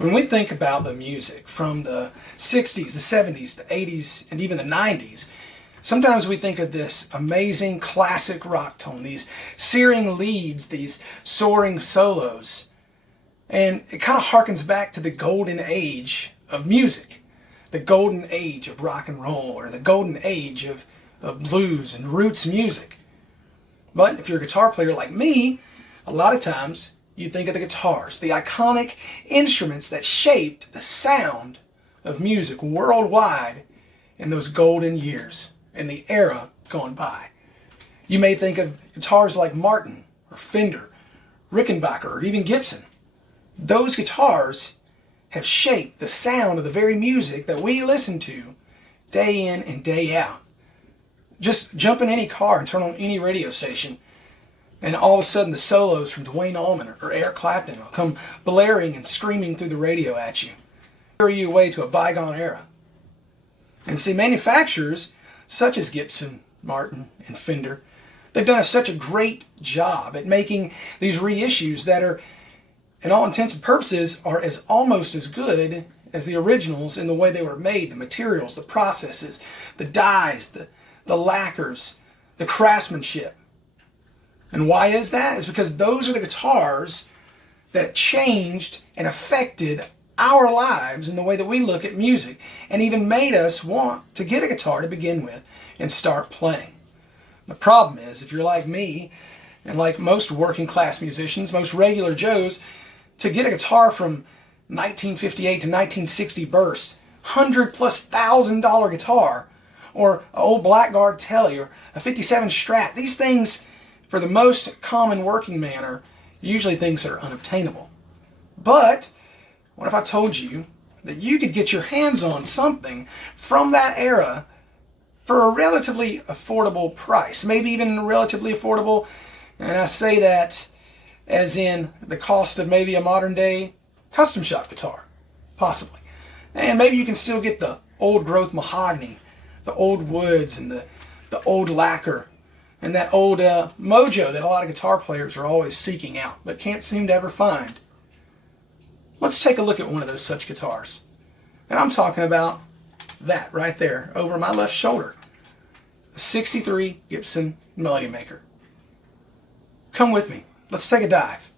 When we think about the music from the 60s, the 70s, the 80s, and even the 90s, sometimes we think of this amazing classic rock tone, these searing leads, these soaring solos, and it kind of harkens back to the golden age of music, the golden age of rock and roll, or the golden age of blues and roots music. But if you're a guitar player like me, a lot of times you think of the guitars, the iconic instruments that shaped the sound of music worldwide in those golden years, in the era gone by. You may think of guitars like Martin or Fender, Rickenbacker, or even Gibson. Those guitars have shaped the sound of the very music that we listen to day in and day out. Just jump in any car and turn on any radio station, and all of a sudden the solos from Duane Allman or Eric Clapton will come blaring and screaming through the radio at you, carry you away to a bygone era. And see, manufacturers such as Gibson, Martin, and Fender, they've done such a great job at making these reissues that are, in all intents and purposes, are almost as good as the originals in the way they were made, the materials, the processes, the dyes, the lacquers, the craftsmanship. And why is that? It's because those are the guitars that changed and affected our lives in the way that we look at music, and even made us want to get a guitar to begin with and start playing. The problem is, if you're like me, and like most working class musicians, most regular Joes, to get a guitar from 1958 to 1960 burst, $100,000+ guitar, or an old Blackguard Telly, or a 57 Strat, these things, for the most common working man, are usually things that are unobtainable. But what if I told you that you could get your hands on something from that era for a relatively affordable price, maybe even relatively affordable, and I say that as in the cost of maybe a modern day custom shop guitar, possibly. And maybe you can still get the old growth mahogany, the old woods, and the old lacquer, and that old mojo that a lot of guitar players are always seeking out but can't seem to ever find. Let's take a look at one of those such guitars. And I'm talking about that right there over my left shoulder, a 63 Gibson Melody Maker. Come with me. Let's take a dive.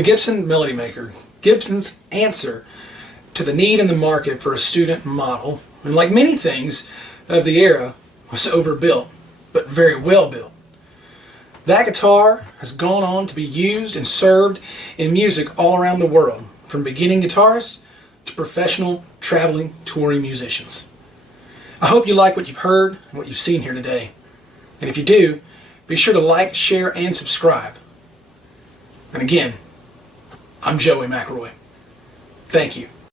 The Gibson Melody Maker, Gibson's answer to the need in the market for a student model, and like many things of the era, was overbuilt, but very well built. That guitar has gone on to be used and served in music all around the world, from beginning guitarists to professional traveling touring musicians. I hope you like what you've heard and what you've seen here today. And if you do, be sure to like, share, and subscribe. And again, I'm Joey McElroy. Thank you.